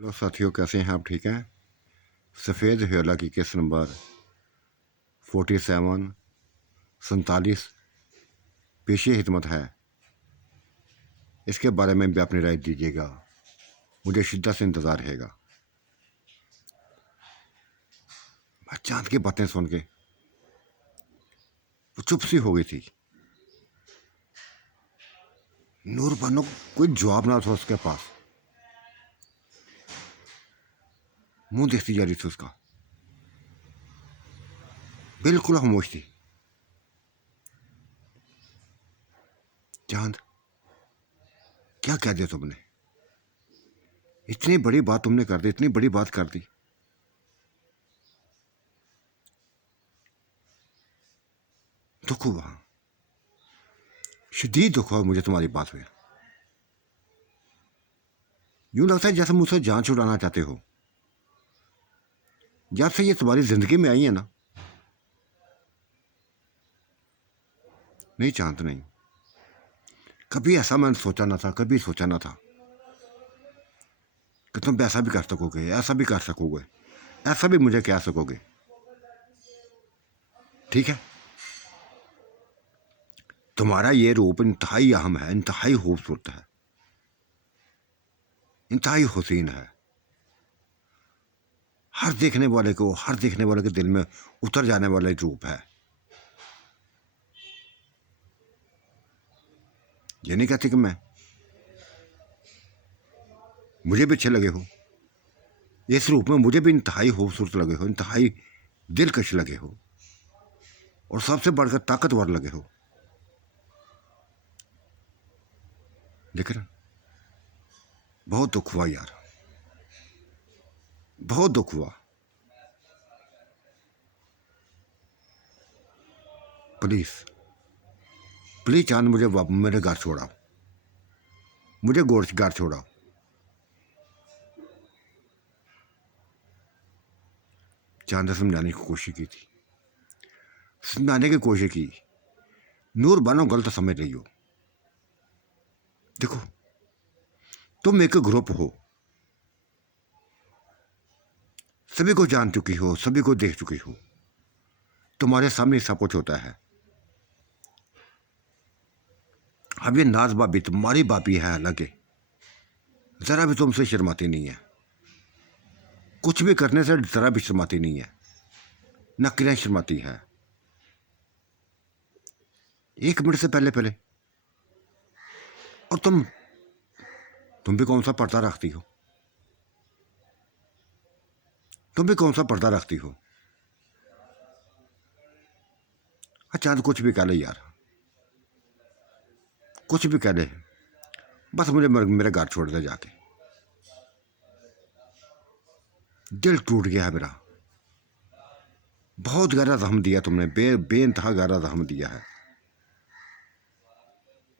Hello साथियों, कैसे हैं आप? ठीक हैं? सफ़ेद ह्योला की केस नंबर 47 पेशी हिदमत है। इसके बारे में भी अपनी राय दीजिएगा, मुझे शिद्दत से इंतज़ार रहेगा। चांद की बातें सुन के वो चुप सी हो गई थी। नूर बानो कोई जवाब ना था उसके पास। मुंह देखती जा रही थी उसका, बिल्कुल खामोश थी। चांद, क्या कह दिया तुमने? इतनी बड़ी बात तुमने कर दी, इतनी बड़ी बात कर दी। दुख हुआ, शदीद दुख हुआ मुझे तुम्हारी बात हुई। यूं लगता है जैसे मुझसे जान छुड़ाना चाहते हो। जब से ये तुम्हारी जिंदगी में आई है ना। नहीं चांद, नहीं, कभी ऐसा मैंने सोचा ना था, कभी सोचा ना था कि तुम ऐसा भी कर सकोगे, ऐसा भी कर सकोगे, ऐसा भी मुझे कह सकोगे। ठीक है, तुम्हारा ये रूप इंतहाई अहम है, इंतहाई खूबसूरत है, इंतहाई हुसीन है। हर देखने वाले को, हर देखने वाले के दिल में उतर जाने वाला रूप है। ये नहीं कहती कि मैं, मुझे भी अच्छे लगे हो, इस रूप में मुझे भी इंतहाई खूबसूरत लगे हो, इंतहाई दिलकश लगे हो, और सबसे बढ़कर ताकतवर लगे हो। लेकिन बहुत दुख हुआ यार, बहुत दुख हुआ। प्लीज प्लीज चांद, मुझे मेरे घर छोड़ाओ, मुझे घर छोड़ाओ। चांद ने समझाने की कोशिश की थी, समझाने की कोशिश की। नूर बानो गलत समझ रही हो। देखो, तुम एक ग्रुप हो, सभी को जान चुकी हो, सभी को देख चुकी हो, तुम्हारे सामने सब कुछ होता है। अब ये नाज भाभी तुम्हारी भाभी है, हालांकि जरा भी तुमसे शर्माती नहीं है, कुछ भी करने से जरा भी शर्माती नहीं है, न किरण शर्माती है। 1 मिनट से पहले पहले, और तुम भी कौन सा पर्दा रखती हो? तुम भी कौन सा पर्दा रखती हो? चांद, कुछ भी कह ले यार, कुछ भी कह ले, बस मुझे मेरे घर छोड़ दे जाके। दिल टूट गया है मेरा, बहुत गहरा जख्म दिया तुमने, बेइंतहा गहरा जख्म दिया है,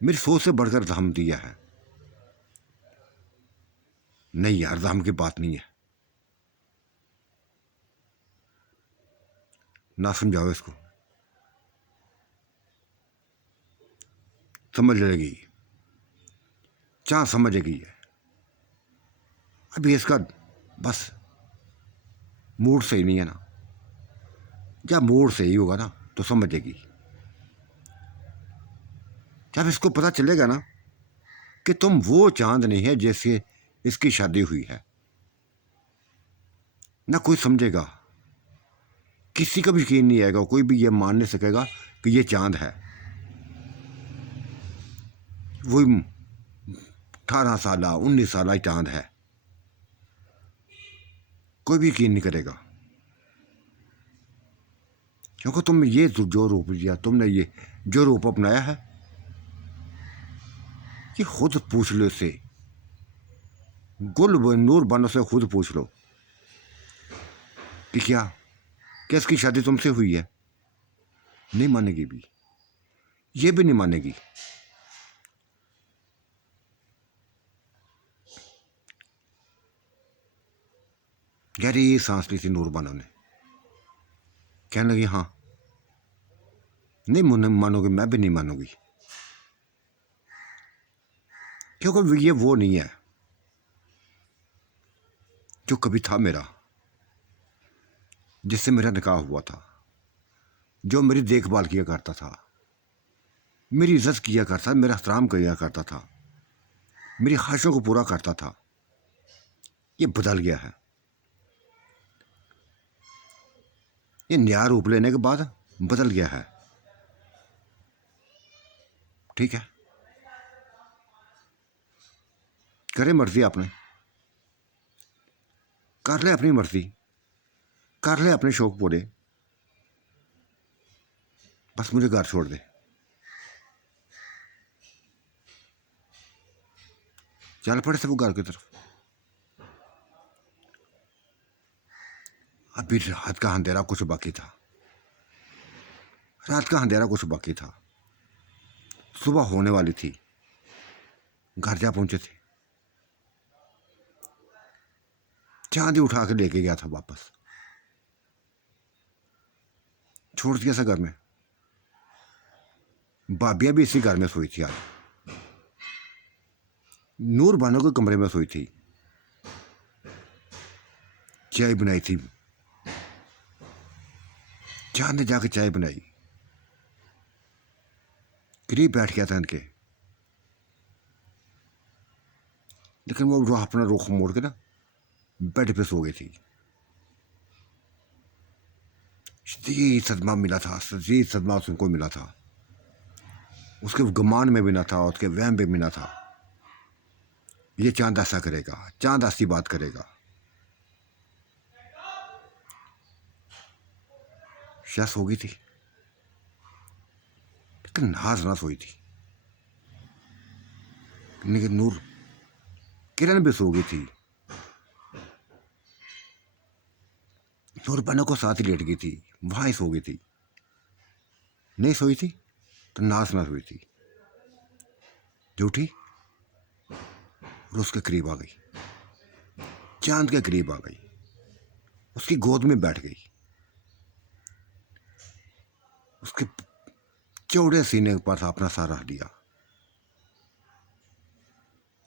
मेरी सोच से बढ़कर जख्म दिया है। नहीं यार, जख्म की बात नहीं है, ना समझाओ इसको, समझ लेगी, चांद समझेगी है। अभी इसका बस मूड सही नहीं है ना, जब मूड सही होगा ना तो समझेगी। जब इसको पता चलेगा ना कि तुम वो चांद नहीं है जैसे इसकी शादी हुई है, ना कोई समझेगा, किसी का भी यकीन नहीं आएगा, कोई भी ये मान नहीं सकेगा कि ये चांद है। वो 18 साल 19 साल चांद है, कोई भी यकीन नहीं करेगा। क्योंकि तुम ये जो रूप दिया तुमने, ये जो रूप अपनाया है, ये खुद पूछ लो इससे, नूर बानो से खुद पूछ लो कि क्या इसकी शादी तुमसे हुई है। नहीं मानेगी भी, ये भी नहीं मानेगी। गहरी सांस ली थी नूर बानो ने, कहने लगी हाँ, नहीं मानोगी, मैं भी नहीं मानूंगी, क्योंकि ये वो नहीं है। जो कभी था मेरा, जिससे मेरा निकाह हुआ था, जो मेरी देखभाल किया करता था, मेरी इज्जत किया करता, मेरा एहतराम किया करता था, मेरी ख्वाहिशों को पूरा करता था, ये बदल गया है। ये नया रूप लेने के बाद बदल गया है। ठीक है, करे मर्जी, आपने कर ले अपनी मर्जी, कर ले अपने शौक पूरे, बस मुझे घर छोड़ दे। चल पड़े सब घर की तरफ। अभी रात का अंधेरा कुछ बाकी था, रात का अंधेरा कुछ बाकी था, सुबह होने वाली थी। घर जा पहुंचे थे, चांद ही उठा के लेके गया था वापस, छोड़ दिया था घर में। भाभियां भी इसी घर में सोई थी आज, नूर बानो के कमरे में सोई थी, चाय बनाई थी, चांद ने जाके चाय बनाई, करीब बैठ गया था इनके, लेकिन वो अपना रुख मोड़ के ना बेड पे सो गई थी। शदीद सदमा मिला था, शदीद सदमा उसको मिला था, उसके गुमान में भी ना था, उसके वहम में भी ना था ये चांद ऐसा करेगा, चांद ऐसी बात करेगा। शायद सो गई थी, लेकिन नाज ना सोई थी। लेकिन नूर किरण भी सो गई थी, नूर बनो को साथ ही लेट गई थी, वहां ही सो गई थी। नहीं सोई थी तो नाज ना सोई थी, झूठी, और उसके करीब आ गई, चांद के करीब आ गई, उसकी गोद में बैठ गई, उसके चौड़े सीने पर अपना सारा रख दिया,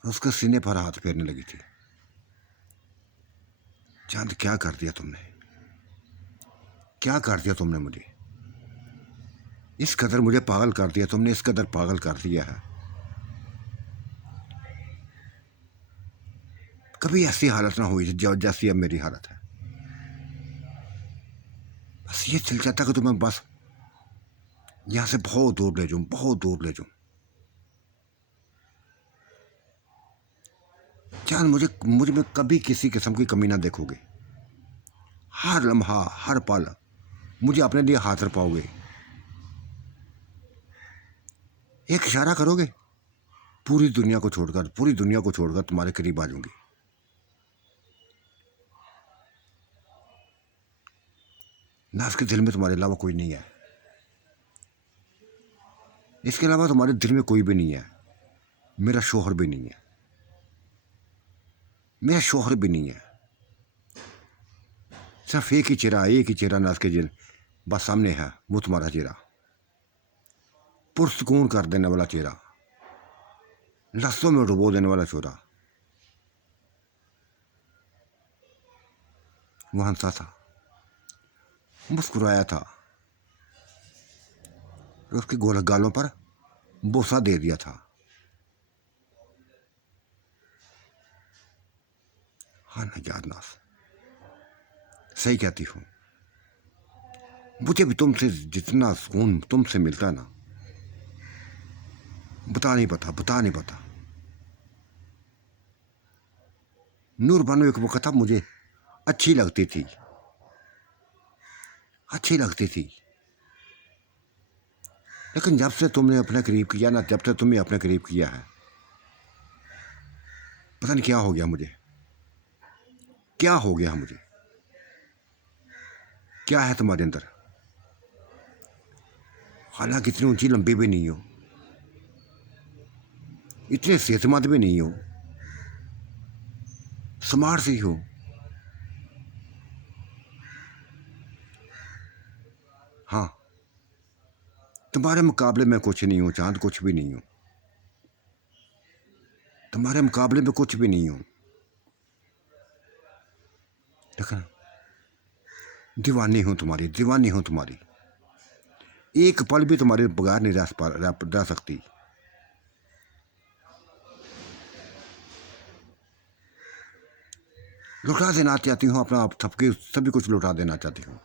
उसके सीने पर हाथ फेरने लगी थी। चांद क्या कर दिया तुमने, क्या कर दिया तुमने मुझे, इस कदर मुझे पागल कर दिया तुमने, इस कदर पागल कर दिया है। कभी ऐसी हालत ना हुई जैसी अब मेरी हालत है। बस ये दिल चाहता कि तुम्हें बस यहां से बहुत दूर ले जाऊं, बहुत दूर ले जाऊं। चांद मुझ में कभी किसी किस्म की कमी ना देखोगे, हर लम्हा हर पल मुझे अपने लिए हाजिर पाओगे। एक इशारा करोगे, पूरी दुनिया को छोड़कर, पूरी दुनिया को छोड़कर तुम्हारे करीब आ जाऊंगी। ना इसके दिल में तुम्हारे अलावा कोई नहीं है, इसके अलावा तुम्हारे दिल में कोई भी नहीं है। मेरा शोहर भी नहीं है, मेरा शोहर भी नहीं है, सिर्फ एक ही चेहरा नाज के जिन बस सामने है, वो तुम्हारा चेहरा, पुरसकून कर देने वाला चेहरा, लफ्ज़ों में डुबो देने वाला चेहरा। वो हंसा था, मुस्कुराया था, और उसके गोल गालों पर बोसा दे दिया था। हाँ नजात नाज, सही कहती हूँ, मुझे भी तुमसे जितना सुकून तुमसे मिलता है ना, बता नहीं पता। नूर बानो एक वक्त था मुझे अच्छी लगती थी, लेकिन जब से तुमने अपने करीब किया ना, जब से तुमने अपने करीब किया है, पता नहीं क्या हो गया मुझे, क्या हो गया मुझे, क्या है तुम्हारे अंदर। हालांकि इतनी ऊंची लंबी भी नहीं हो, इतने सेहतमंद भी नहीं हो, स्मार्ट सी हो, हाँ तुम्हारे मुकाबले में कुछ नहीं हूँ चांद, कुछ भी नहीं हूँ, तुम्हारे मुकाबले में कुछ भी नहीं हूँ। देखा ना, दीवानी हूँ तुम्हारी, दीवानी हूँ तुम्हारी, एक पल भी तुम्हारे बगैर नहीं रह सकती। लुटा देना चाहती हूँ अपना, आप सबके सभी कुछ लुटा देना चाहती हूँ।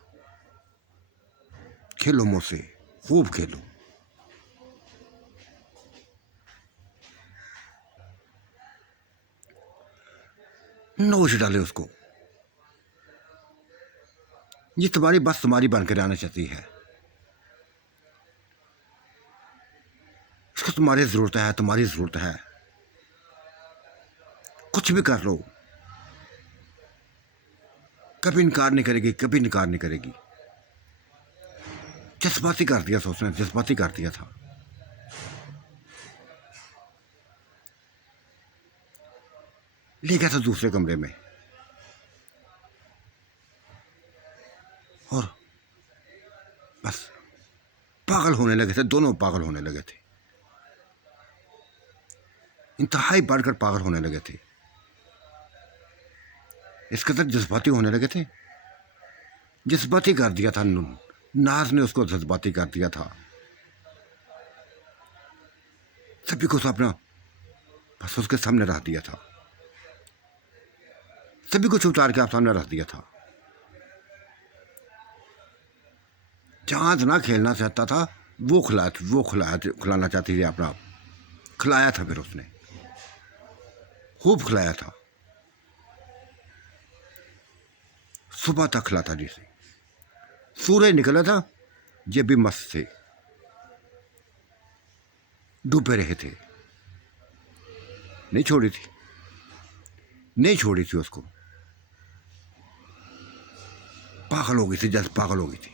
खेलो मुझसे, खूब खेलो। नोच डाले उसको। ये तुम्हारी बस तुम्हारी बनकर आना चाहती है, इसको तुम्हारी जरूरत है, तुम्हारी जरूरत है। कुछ भी कर लो, कभी इनकार नहीं करेगी, कभी इनकार नहीं करेगी। जज्बाती कर दिया था उसने, जज्बाती कर दिया था। ले गया था दूसरे कमरे में और बस पागल होने लगे थे, दोनों पागल होने लगे थे, इंतहाई बढ़कर पागल होने लगे थे। इस कदर जज्बाती होने लगे थे, जज्बाती कर दिया था। नाज ने उसको जज्बाती कर दिया था। सभी को अपना बस उसके सामने रख दिया था, सभी कुछ उतार के आप सामने रख दिया था। चांद ना खेलना चाहता था, वो खिलाना चाहती थी अपना। खिलाया था, फिर उसने खूब खिलाया था, सुबह तक खिलाता जिसे। सूरज निकला था, ये भी मस्त थे, डूबे रहे थे। नहीं छोड़ी थी, नहीं छोड़ी थी उसको। पागल हो गई थी, जैसे पागल हो गई थी।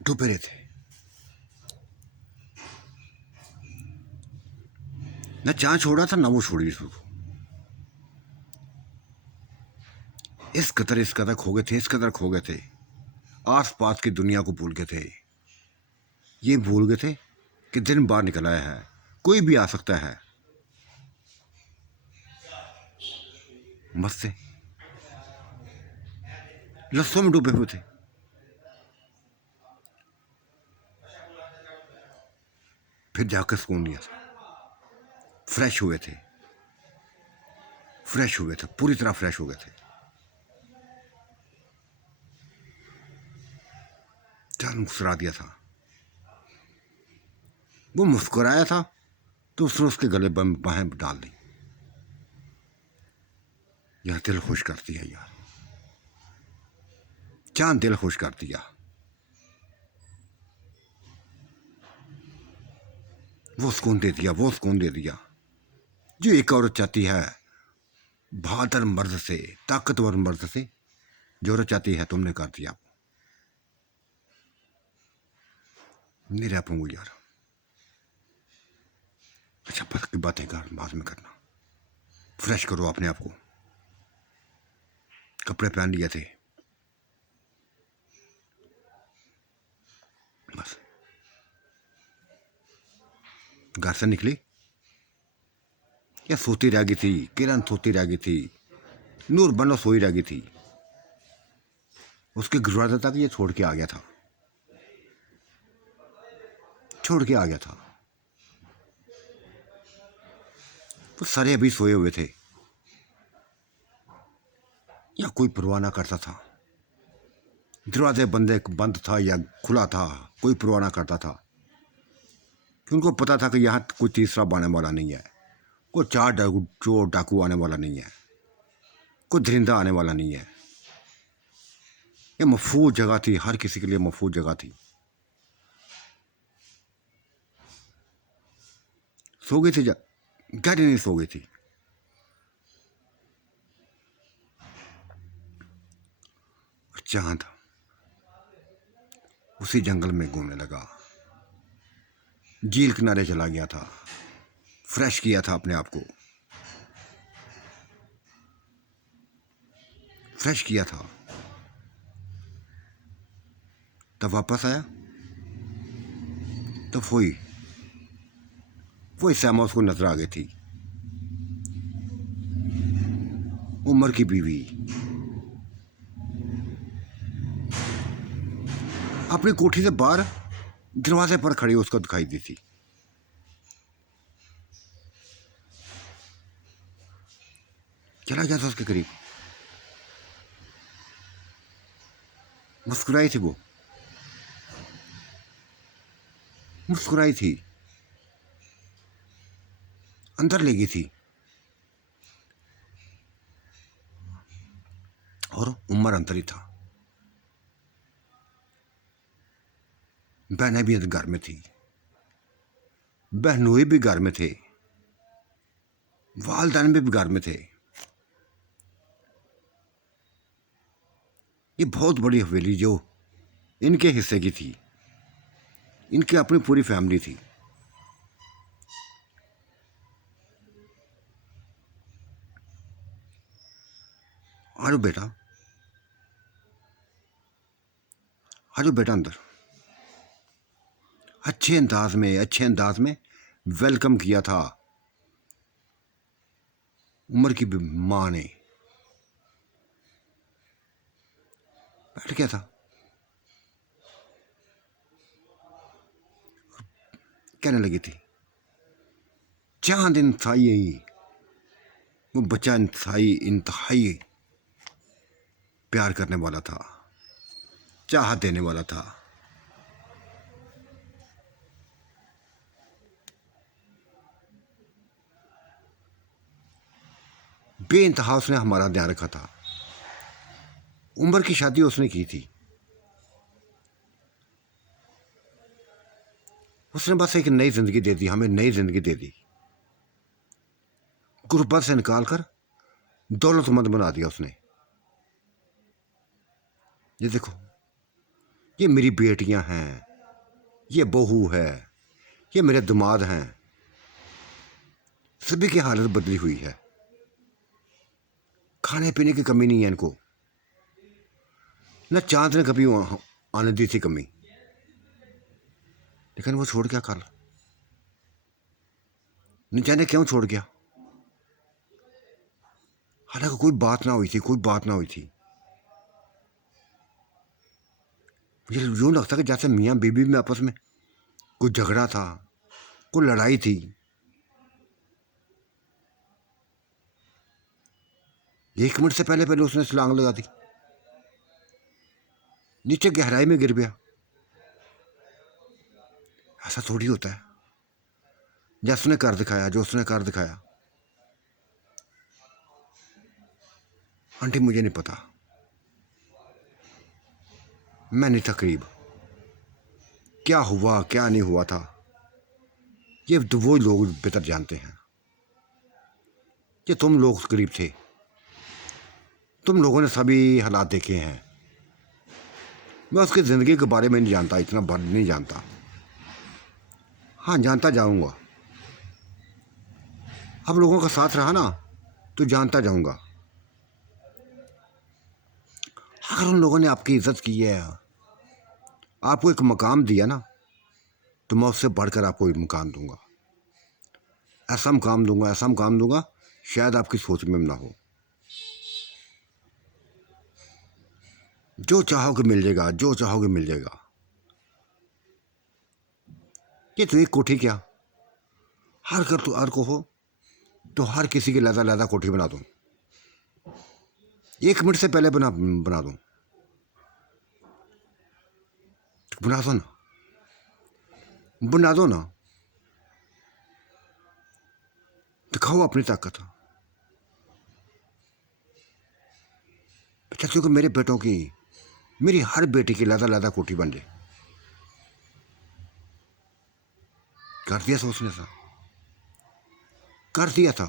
डूबे रहे थे, न चांद छोड़ा था, न वो छोड़ी थी उसको। इस कदर खो गए थे, इस कदर खो गए थे, आस पास की दुनिया को भूल गए थे। ये भूल गए थे कि दिन बाहर निकल आया है, कोई भी आ सकता है। मस्त से लफ्जों में डूबे हुए थे। फिर जाकर सुकून लिया था, फ्रेश हुए थे, फ्रेश हुए थे, पूरी तरह फ्रेश हो गए थे। चांद मुस्कुरा दिया था, वो मुस्कुराया था तो उसने उसके गले बाहें डाल दी। यह दिल खुश करती है यार, चांद दिल खुश कर दिया। वो सुकून दे दिया, वो सुकून दे दिया जो एक औरत चाहती है। बहादुर मर्द से, ताकतवर मर्द से जो औरत चाहती है, तुमने कर दिया। नहीं रह पाऊंगी यार। अच्छा, बस की बातें कर, बाद में करना। फ्रेश करो अपने आप को, कपड़े पहन लिए थे, बस घर से निकली या सोती रह गई थी। किरण सोती रह गई थी, नूर बनो सोई रह गई थी। उसके गुरुद्वारे तक ये छोड़ के आ गया था, छोड़ के आ गया था। तो सारे अभी सोए हुए थे, या कोई परवाह ना करता था। दरवाजे बंद था या खुला था, कोई परवाह ना करता था। कि उनको पता था कि यहाँ कोई तीसरा आने वाला नहीं है, कोई चोर डाकू आने वाला नहीं है, कोई दरिंदा आने वाला नहीं है। ये महफूज जगह थी, हर किसी के लिए महफूज जगह थी। सो गई थी, गहरी नहीं सो गई थी। और चांद उसी जंगल में घूमने लगा, झील किनारे चला गया था, फ्रेश किया था अपने आप को, फ्रेश किया था। तब वापस आया तो वही सैमा उसको नजर आ गई थी, उमर की बीवी। अपनी कोठी से बाहर दरवाजे पर खड़ी उसको दिखाई दी थी। चला गया था उसके करीब, मुस्कुराई थी, वो मुस्कुराई थी, अंदर ले गई थी। और उमर अंदर ही था, बहनें भी घर में थी, बहनोई भी घर में थे, वालदैन भी घर में थे। ये बहुत बड़ी हवेली जो इनके हिस्से की थी, इनकी अपनी पूरी फैमिली थी। आजो बेटा, आजो बेटा अंदर। अच्छे अंदाज में वेलकम किया था उमर की माँ ने। बैठ गया था, कहने लगी थी, चांद इंतहाई, वो बच्चा इंतहाई प्यार करने वाला था, चाहत देने वाला था। बेइंतहा उसने हमारा ध्यान रखा था। उमर की शादी उसने की थी, उसने बस एक नई जिंदगी दे दी, हमें नई जिंदगी दे दी। गुर्बत से निकाल कर दौलतमंद बना दिया उसने। ये देखो, ये मेरी बेटियां हैं, ये बहू है, ये मेरे दामाद हैं, सभी की हालत बदली हुई है। खाने पीने की कमी नहीं है इनको, न चांद ने कभी आने दी थी कमी, लेकिन वो छोड़ गया कल। न जाने क्यों छोड़ गया, हालांकि कोई बात ना हुई थी, कोई बात ना हुई थी। मुझे यूं लगता कि जैसे मियाँ बीबी में आपस में कोई झगड़ा था, कोई लड़ाई थी। एक मिनट से पहले पहले उसने छलांग लगा दी, नीचे गहराई में गिर गया। ऐसा थोड़ी होता है, जो उसने कर दिखाया। आंटी मुझे नहीं पता, मैं नहीं था करीब, क्या हुआ क्या नहीं हुआ था, ये तो वो लोग बेहतर जानते हैं। ये तुम लोग करीब थे, तुम लोगों ने सभी हालात देखे हैं। मैं उसकी ज़िंदगी के बारे में नहीं जानता, इतना भर नहीं जानता। हाँ, जानता जाऊंगा, अब लोगों का साथ रहा ना तो जानता जाऊंगा। अगर उन लोगों ने आपकी इज्जत की है, आपको एक मकाम दिया ना, तो मैं उससे बढ़कर आपको एक मकान दूंगा, ऐसा मकाम दूंगा शायद आपकी सोच में ना हो। जो चाहोगे मिल जाएगा, जो चाहोगे मिल जाएगा। ये तो एक कोठी क्या, हर को हो तो हर किसी की लदा कोठी बना दूं, एक मिनट से पहले बना दूं, बना दो ना, दिखाओ अपनी ताकत। चाहते हो कि मेरे बेटों की, मेरी हर बेटी की लदा कोठी बन जाए। कर दिया था उसने, कर दिया था,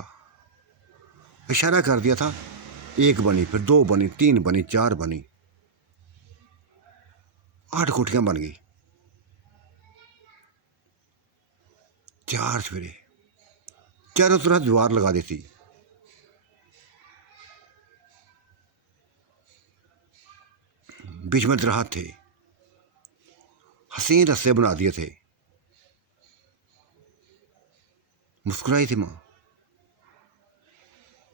इशारा कर दिया था। एक बनी, फिर दो बनी, तीन बनी, चार बनी, 8 कोठियां बन गई। 4 सवेरे, चारों तरफ दीवार लगा दी थी। बीच में दराहत थे, हसीन रस्से बना दिए थे। मुस्कुराई थी माँ।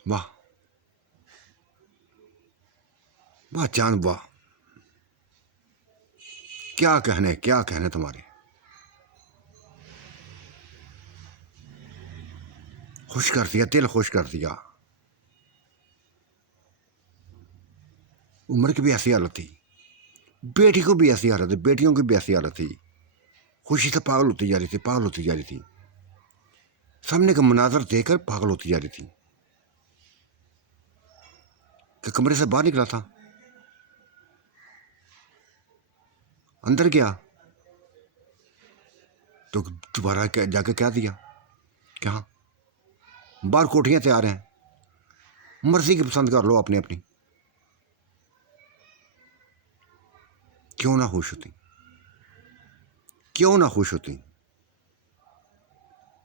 वाह वाह चांद वाह, क्या कहने तुम्हारे। खुश कर दिया, दिल खुश कर दिया। उम्र की भी ऐसी हालत थी, बेटी को भी ऐसी हालत थी, बेटियों की भी ऐसी हालत थी। खुशी से पागल होती जा रही थी, पागल होती जा रही थी। सामने का मनाजर देखकर पागल होती जा रही थी। कि कमरे से बाहर निकला था, अंदर गया तो दोबारा जाके क्या दिया, क्या बाहर कोठियां तैयार हैं, मर्जी की पसंद कर लो अपनी अपनी। क्यों ना खुश होती, क्यों ना खुश होती।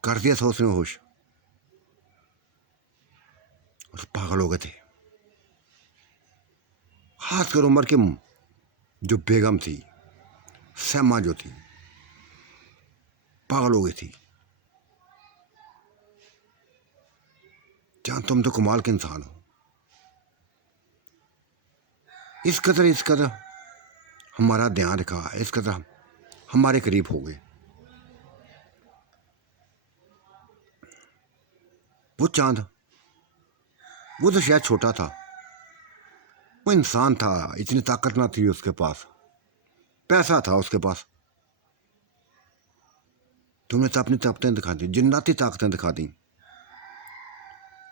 कर दिया था उसने खुश और पागल हो गए थे। खासकर उम्र के जो बेगम थी, सैमा जो थी, पागल हो गई थी। जान तुम तो कमाल के इंसान हो। इस कदर हमारा ध्यान रखा, इस कदर हमारे करीब हो गए। वो चांद, वो तो शायद छोटा था, वो इंसान था, इतनी ताकत ना थी उसके पास, पैसा था उसके पास। तुमने तो अपनी ताकतें दिखा दी, जिन्नाती ताकतें दिखा दी।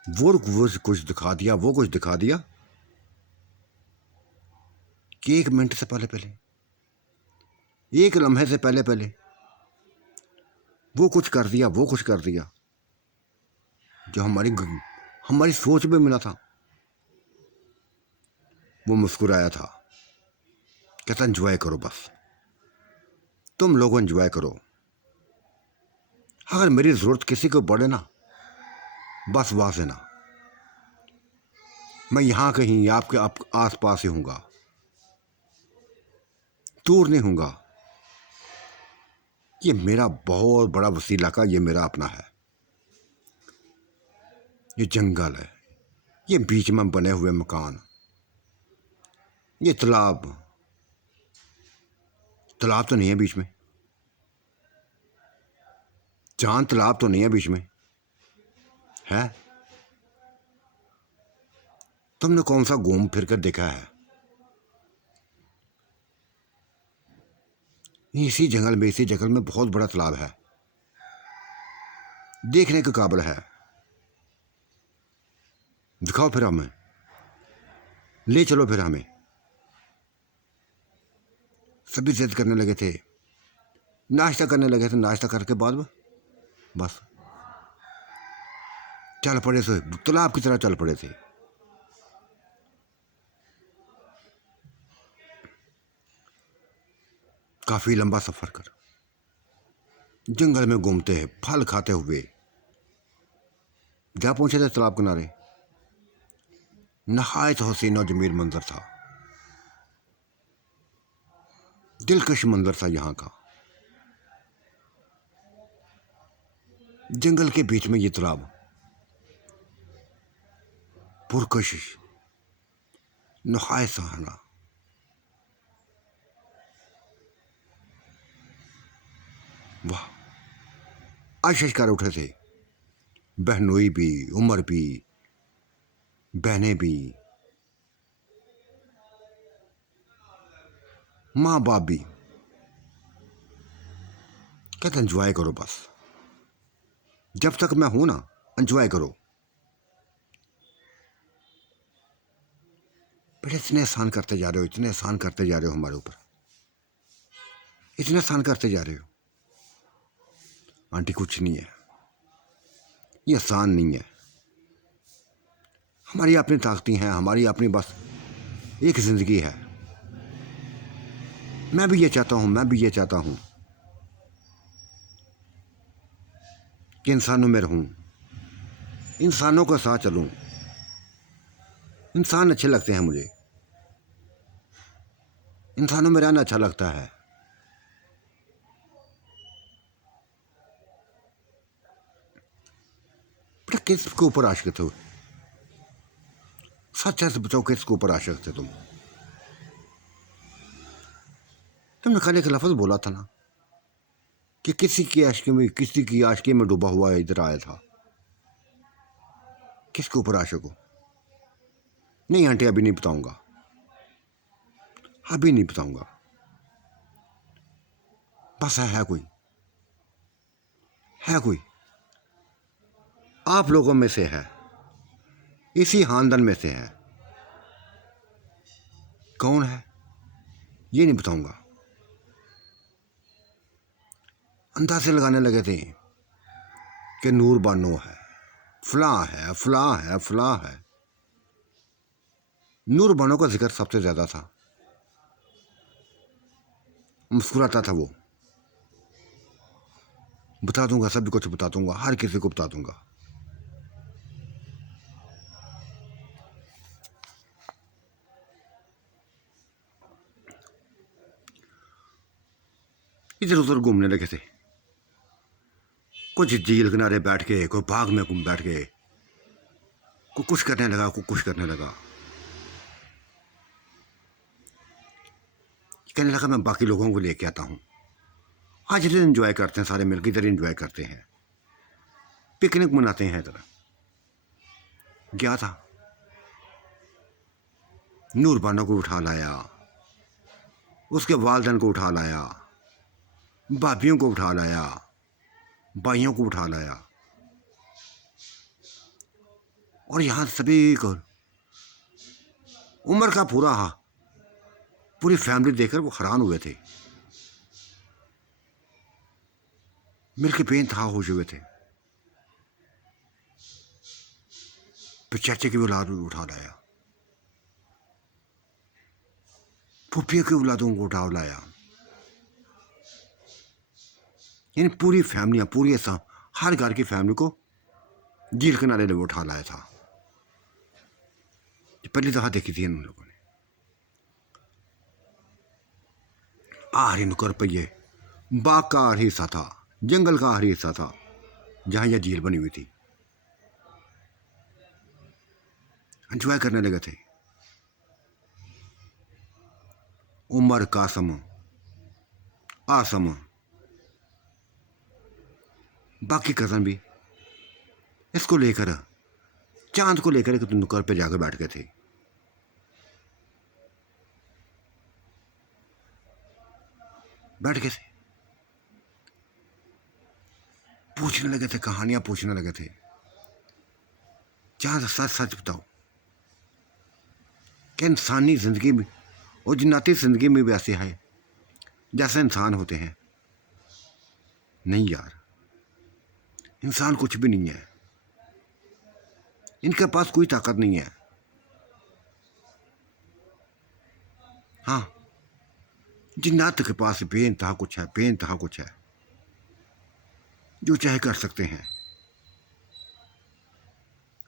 वो कुछ दिखा दिया, वो कुछ दिखा दिया कि 1 मिनट से पहले पहले, 1 लम्हे से पहले पहले वो कुछ कर दिया, वो कुछ कर दिया जो हमारी सोच में मिला था। वो मुस्कुराया था, कहता एंजॉय करो, बस तुम लोग एंजॉय करो। अगर मेरी जरूरत किसी को पड़े ना, बस आवाज देना, मैं यहां कहीं आपके आस पास ही हूंगा, दूर नहीं हूंगा। ये मेरा बहुत बड़ा वसीला का, ये मेरा अपना है। ये जंगल है, ये बीच में बने हुए मकान, ये तालाब, तालाब तो नहीं है बीच में, चांद तालाब तो नहीं है बीच में है। तुमने कौन सा घूम फिर कर देखा है? इसी जंगल में बहुत बड़ा तालाब है, देखने के काबिल है। दिखाओ फिर हमें, ले चलो फिर हमें। सभी जिद करने लगे थे, नाश्ता करने लगे थे, नाश्ता करके बाद बस चल पड़े थे, तालाब की तरह चल पड़े थे। काफी लंबा सफर कर जंगल में घूमते हैं, फल खाते हुए जा पहुंचे थे तालाब किनारे। नहायत हसीन और जमील मंजर था, दिलकश मंजर था यहाँ का। जंगल के बीच में ये तालाब, पुरकशिश, नहायत सहाना। वाह, आशीष कर उठे थे, बहनोई भी, उम्र भी, बहनें भी, माँ बाप भी। कहते एंजॉय करो, बस जब तक मैं हूं ना, एंजॉय करो। बेटे इतने एहसान करते जा रहे हो, इतने एहसान करते जा रहे हो हमारे ऊपर, इतने एहसान करते जा रहे हो। आंटी कुछ नहीं है, ये एहसान नहीं है। हमारी अपनी ताकतें हैं, हमारी अपनी बस एक जिंदगी है। मैं भी ये चाहता हूं, मैं भी ये चाहता हूं कि इंसानों में रहूं, इंसानों के साथ चलूं। इंसान अच्छे लगते हैं मुझे, इंसानों में रहना अच्छा लगता है। किसके ऊपर आशिक थे? सच से बताओ, किसके ऊपर आशिक थे तुम? तुमने कल एक लफ्ज़ बोला था ना कि किसी की आशिकी में डूबा हुआ इधर आया था। किसके ऊपर आशिक हो? नहीं आंटी, अभी नहीं बताऊंगा, अभी नहीं बताऊंगा। बस है कोई, है कोई आप लोगों में से है, इसी खानदान में से है। कौन है ये नहीं बताऊंगा। अंदाजे लगाने लगे थे कि नूर बानो है, फलां है, फलां है, फलां है। नूर बानो का जिक्र सबसे ज्यादा था। मुस्कुराता था वो। बता दूंगा, सभी कुछ बता दूंगा, हर किसी को बता दूंगा। इधर उधर घूमने लगे थे, कुछ झील किनारे बैठ के, कोई बाग में घूम बैठ के, कोई कुछ करने लगा, कोई कुछ करने लगा। कहने लगा मैं बाकी लोगों को लेके आता हूँ, आज इधर एंजॉय करते हैं, सारे मिलकर इधर एंजॉय करते हैं, पिकनिक मनाते हैं। इधर गया था, नूर बानो को उठा लाया, उसके वालदैन को उठा लाया, भाभियों को उठा लाया, भाइयों को उठा लाया, और यहां सभी को, उम्र का पूरी फैमिली देखकर वो हैरान हुए थे, मिलके बेइंतहा हो हुए थे। फिर चाचे की औलाद भी उठा लाया, फूफियों की औलादों को उठा लाया, यानी पूरी फैमिलियां, पूरी ऐसा हर घर की फैमिली को झील किनारे ने उठा लाया था। पहली दफा देखी थी इन लोगों ने। आखिरी नुकर पहिए, बाग का आखिरी हिस्सा था, जंगल का आखिरी हिस्सा था जहां यह झील बनी हुई थी। एंजॉय करने लगे थे। उमर, कासम, आसम, बाकी कजन भी इसको लेकर, चांद को लेकर एक नुक्कड़ पे जाकर बैठ गए थे। बैठ गए थे, पूछने लगे थे, कहानियां पूछने लगे थे। चांद सच सच बताओ कि इंसानी जिंदगी में और जिन्नाती जिंदगी में भी ऐसे है जैसे इंसान होते हैं? नहीं यार, इंसान कुछ भी नहीं है, इनके पास कोई ताकत नहीं है। हाँ, जिन्नात के पास बेइंतहा कुछ है, बेइंतहा कुछ है, जो चाहे कर सकते हैं।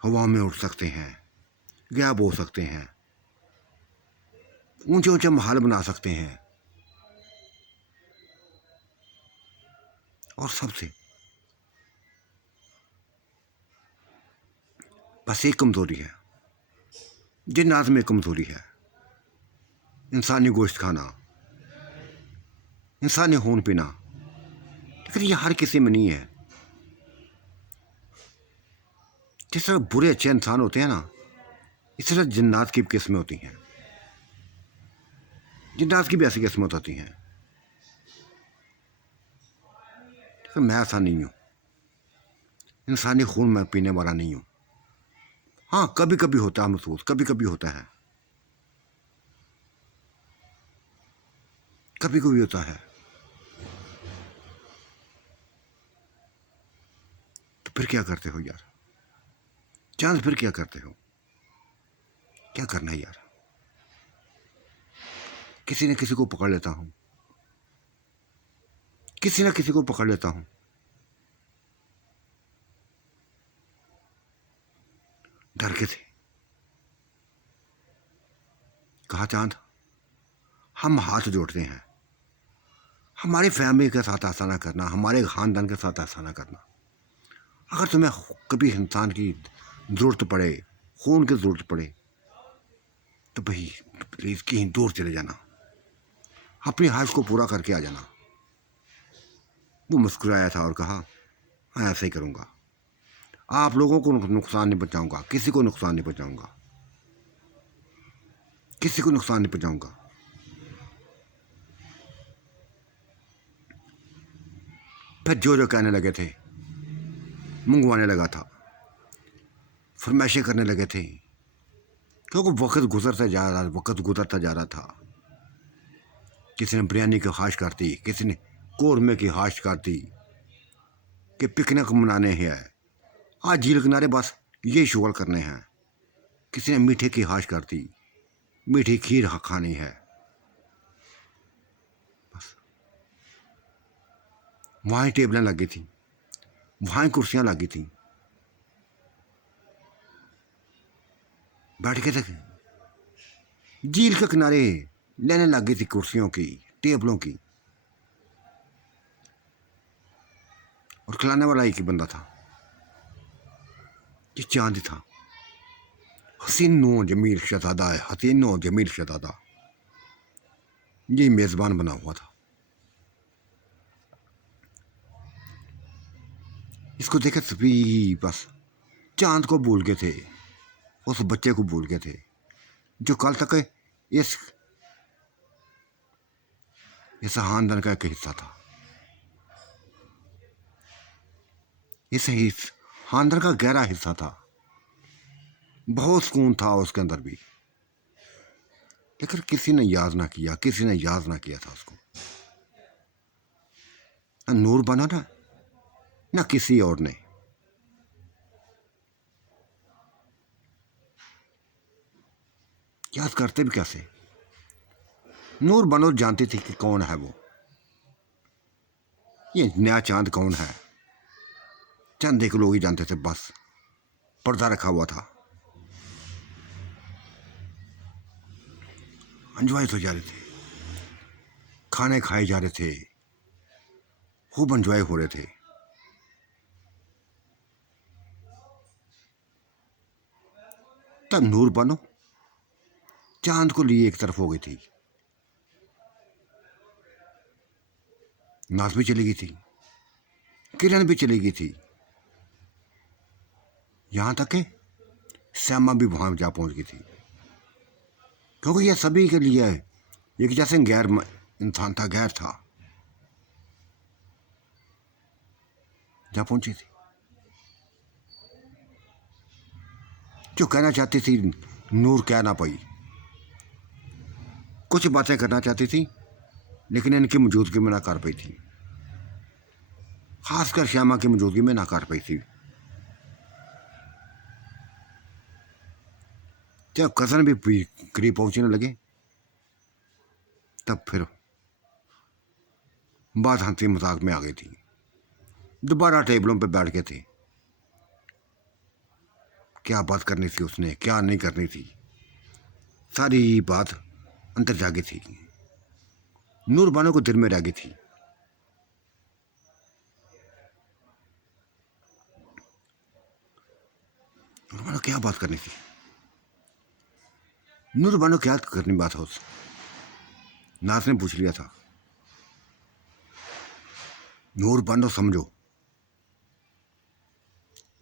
हवा में उड़ सकते हैं, गायब हो सकते हैं, ऊंचे ऊंचे महल बना सकते हैं, और सबसे बस एक कमजोरी है, जिन्नात में कमजोरी है, इंसानी गोश्त खाना, इंसानी खून पीना। लेकिन ये हर किसी में नहीं है। जिस तरह बुरे अच्छे इंसान होते हैं ना, इस तरह जिन्नात की किस्में होती हैं। जिन्नात की भी ऐसी किस्मत होती हैं। तो मैं ऐसा नहीं हूँ, इंसानी खून मैं पीने वाला नहीं हूँ। हाँ, कभी कभी होता है महसूस, कभी कभी होता है, कभी कभी होता है। तो फिर क्या करते हो यार? चांद, फिर क्या करते हो? क्या करना है यार? किसी न किसी को पकड़ लेता हूं, किसी न किसी को पकड़ लेता हूं। डर के थे। कहा चांद, हम हाथ जोड़ते हैं, हमारी फैमिली के साथ ऐसा ना करना, हमारे खानदान के साथ ऐसा ना करना। अगर तुम्हें कभी इंसान की ज़रूरत पड़े, खून की ज़रूरत पड़े, तो भाई प्लीज़ कहीं दूर चले जाना, अपनी ख्वाहिश को पूरा करके आ जाना। वो मुस्कुराया था और कहा, हाँ ऐसे ही करूँगा, आप लोगों को नुकसान नहीं पहुँचाऊँगा, किसी को नुकसान नहीं पहुँचाऊँगा, किसी को नुकसान नहीं पहुँचाऊँगा। फिर जो कहने लगे थे, मंगवाने लगा था, फरमाइशें करने लगे थे, क्योंकि वक्त गुजरता जा रहा, वक्त गुजरता जा रहा था। किसी ने बिरयानी की ख्वाहिश करती, किसी ने कौरमे की ख्वाहिश करती कि पिकनिक मनाने हैं, आज झील किनारे बस ये शुगल करने हैं। किसी ने मीठे की ख्वाहिश करती, मीठी खीर खानी है। बस वहाँ टेबलें लगी थी, वहाँ कुर्सियाँ लगी थी, बैठ के थे झील के किनारे, लेने लगी थी कुर्सियों की, टेबलों की, और खिलाने वाला एक ही बंदा था, ये चांद था। हसीनो जमील शहजादा है, हसीनो जमील शहजादा, ये मेज़बान बना हुआ था। इसको देखे सभी बस चांद को भूल गए थे, उस बच्चे को भूल गए थे जो कल तक इस खानदान का एक हिस्सा था। इस खानदान का गहरा हिस्सा था, बहुत सुकून था उसके अंदर भी, लेकिन किसी ने याद ना किया, किसी ने याद ना किया था उसको। ना नूर बना ना किसी और ने। याद करते भी कैसे? नूर बनो जानती थी कि कौन है वो, ये नया चांद कौन है, चंद एक लोग ही जानते थे, बस पर्दा रखा हुआ था। एंजॉय हो जा रहे थे, खाने खाए जा रहे थे, खूब एंजॉय हो रहे थे। तब नूर बनो चांद को लिए एक तरफ हो गई थी, नाज भी चली गई थी, किरण भी चली गई थी, यहां तक कि श्यामा भी वहां जा पहुंच गई थी, क्योंकि यह सभी के लिए एक जैसे गैर इंसान था, गैर था, जा पहुंची थी। जो कहना चाहती थी नूर कह ना पाई, कुछ बातें करना चाहती थी लेकिन इनकी मौजूदगी में ना कर पाई थी, खासकर श्यामा की मौजूदगी में ना कर पाई थी। जब कजन भी करीब पहुंचने लगे, तब फिर बात हंसी मजाक में आ गई थी, दोबारा टेबलों पर बैठ गए थे। क्या बात करनी थी उसने, क्या नहीं करनी थी, सारी बात अंदर जागी थी, नूर बानो को दिल में रह गई थी। नूर बानो क्या बात करनी थी, नूर बानो क्या करनी बात है उस नाज ने पूछ लिया था। नूर बानो समझो,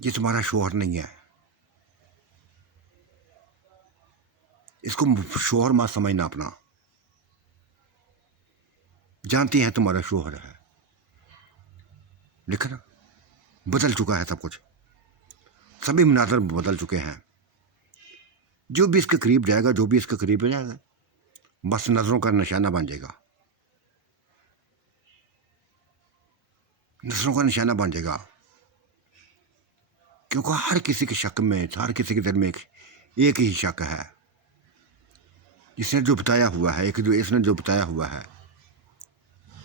ये तुम्हारा शोहर नहीं है, इसको शोहर मत समझना अपना, जानती है तुम्हारा शोहर है, लेकिन बदल चुका है सब कुछ, सभी मनाजर बदल चुके हैं। जो भी इसके करीब जाएगा, जो भी इसके करीब जाएगा, बस नजरों का निशाना बन जाएगा, नजरों का निशाना बन जाएगा, क्योंकि हर किसी के शक में, हर किसी के दिल में एक ही शक है, इसने जो बताया हुआ है, एक जो इसने जो बताया हुआ है,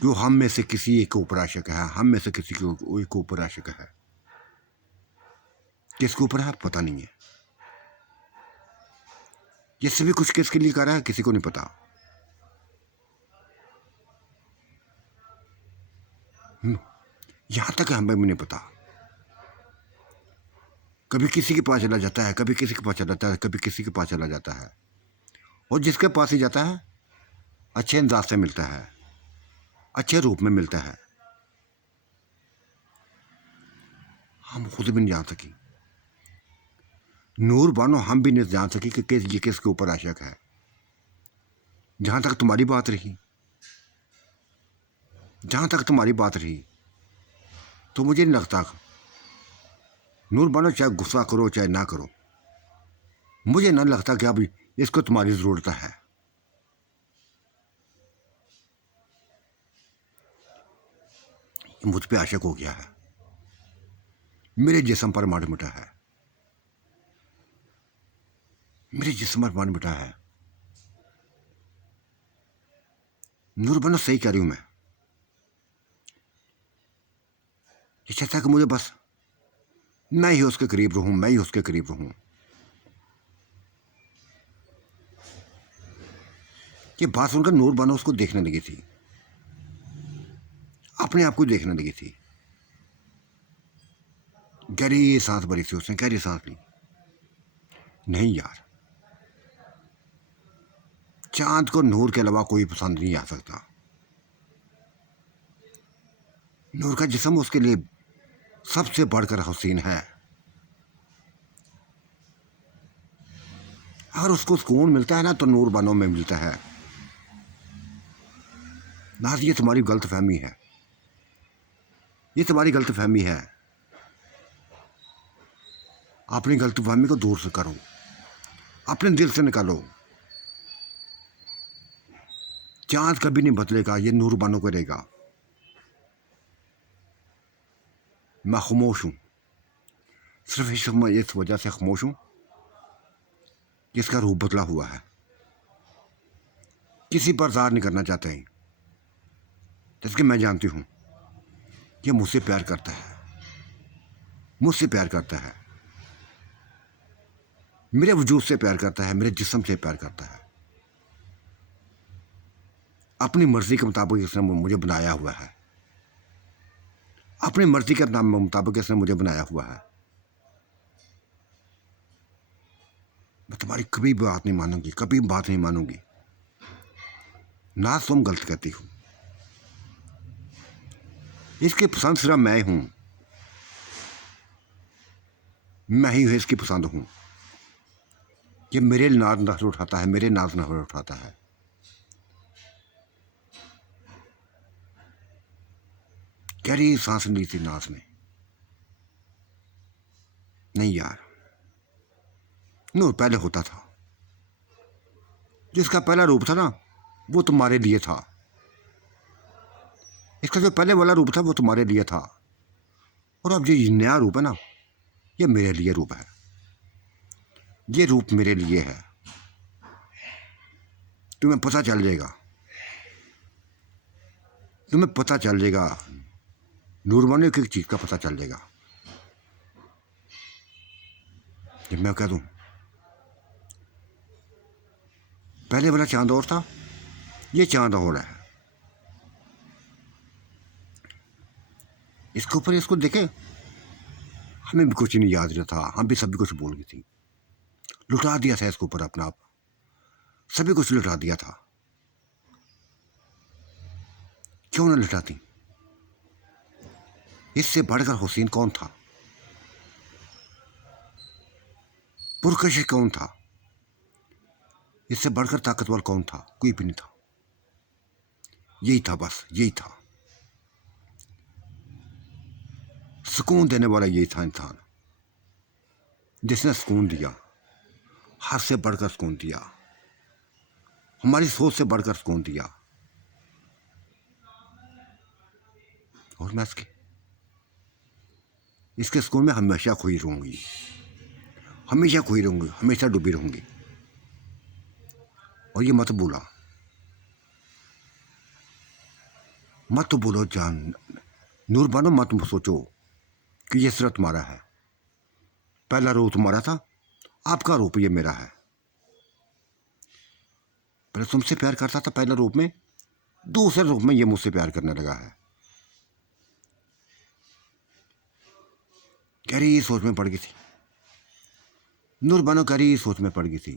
जो हम में से किसी एक के ऊपर आशिक है, हम में से किसी के ऊपर आशिक है, किसके ऊपर है पता नहीं है। ये सभी कुछ किसके लिए कर रहा है किसी को नहीं पता। यहां तक हमें भी नहीं पता कभी किसी के पास चला जाता है, कभी किसी के पास चला जाता है, कभी किसी के पास चला जाता है, और जिसके पास ही जाता है अच्छे अंदाज से मिलता है, अच्छे रूप में मिलता है। हम खुद भी नहीं जान सकी, नूर बानो हम भी नहीं जान सकी कि ये किसके ऊपर आशिक है। जहाँ तक तुम्हारी बात रही, जहाँ तक तुम्हारी बात रही, तो मुझे नहीं लगता, नूर बानो चाहे गुस्सा करो चाहे ना करो, मुझे नहीं लगता कि अब इसको तुम्हारी ज़रूरत है। मुझ पे आशिक हो गया है, मेरे जिस्म पर मार मिटा है, मेरे जिस्म पर मार मिटा है। नूर बानो सही कह रही हूँ मैं, ये चाहता है कि मुझे बस मैं ही उसके करीब रहूं, मैं ही उसके करीब रहूं। ये बात सुनकर नूर बानो उसको देखने लगी थी, अपने आप को देखने लगी थी। गहरी सांस भरी थी उसने, गहरी सांस ली। नहीं यार, चांद को नूर के अलावा कोई पसंद नहीं आ सकता। नूर का जिस्म उसके लिए सबसे बढ़कर हसीन है। अगर उसको सुकून मिलता है ना तो नूर बानो में मिलता है। नाज, ये तुम्हारी गलत फहमी है, ये तुम्हारी गलत फहमी है। अपनी गलत फहमी को दूर से करो, अपने दिल से निकालो। चांद कभी नहीं बदलेगा, ये नूर बानो करेगा। मैं खामोश हूं, सिर्फ इस वजह से खामोश हूं कि इसका रूप बदला हुआ है। किसी पर ज़ाहिर नहीं करना चाहते हैं, जैसे मैं जानती हूं कि मुझसे प्यार करता है, मुझसे प्यार करता है, मेरे वजूद से प्यार करता है, मेरे जिस्म से प्यार करता है। अपनी मर्जी के मुताबिक इसने मुझे बनाया हुआ है, अपनी मर्जी के मुताबिक इसने मुझे बनाया हुआ है। मैं तुम्हारी कभी बात नहीं मानूंगी, कभी बात नहीं मानूंगी। ना तुम गलत कहती हो, इसकी पसंद सिर्फ मैं हूं, मैं ही इसकी पसंद हूं। ये मेरे नाज नखर उठाता है, मेरे नाज नखर उठाता है। गहरी सांस ली थी नाज ने। नहीं यार, नूर पहले होता था, जिसका पहला रूप था ना वो तुम्हारे लिए था। इसका जो पहले वाला रूप था वो तुम्हारे लिए था, और अब जो नया रूप है ना, ये मेरे लिए रूप है। ये रूप मेरे लिए है। तुम्हें पता चल जाएगा, तुम्हें पता चल जाएगा, नूर बानो की एक चीज का पता चल जाएगा। जब मैं कह दूं पहले वाला चांद और था, ये चांद और है। इसके ऊपर इसको देखे, हमें भी कुछ नहीं याद रहता, हम भी सभी कुछ भूल गई थी। लुटा दिया था इसके ऊपर अपना आप, सभी कुछ लुटा दिया था। क्यों ना लुटाती? इससे बढ़कर हुसैन कौन था, पुरकश कौन था, इससे बढ़कर ताकतवर कौन था? कोई भी नहीं था। यही था, बस यही था। सुकून देने वाला यही था इंसान, जिसने सुकून दिया, हद से बढ़कर सुकून दिया, हमारी सोच से बढ़कर सुकून दिया। और मैं इसके सुकून में हमेशा खोई रहूंगी, हमेशा खोई रहूंगी, हमेशा डूबी रहूंगी। और ये मत भूला, मत बोलो जान, नूर बानो मत सोचो कि ये सिर्फ तुम्हारा है। पहला रूप तुम्हारा था, आपका रूप ये मेरा है। पहले तुमसे प्यार करता था पहले रूप में, दूसरे रूप में ये मुझसे प्यार करने लगा है। गहरी सोच में पड़ गई थी, नूरबानो गहरी सोच में पड़ गई थी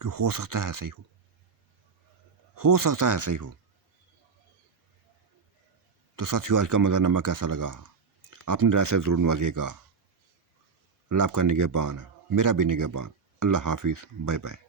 कि हो सकता है ऐसा ही हो सकता है ऐसा ही हो। तो साथियों, आज का मंजरनामा कैसा लगा आपने राय से ज़रूर नवाजिएगा। अल्लाह आपका निगहबान, मेरा भी निगहबान। अल्लाह हाफिज़, बाय बाय।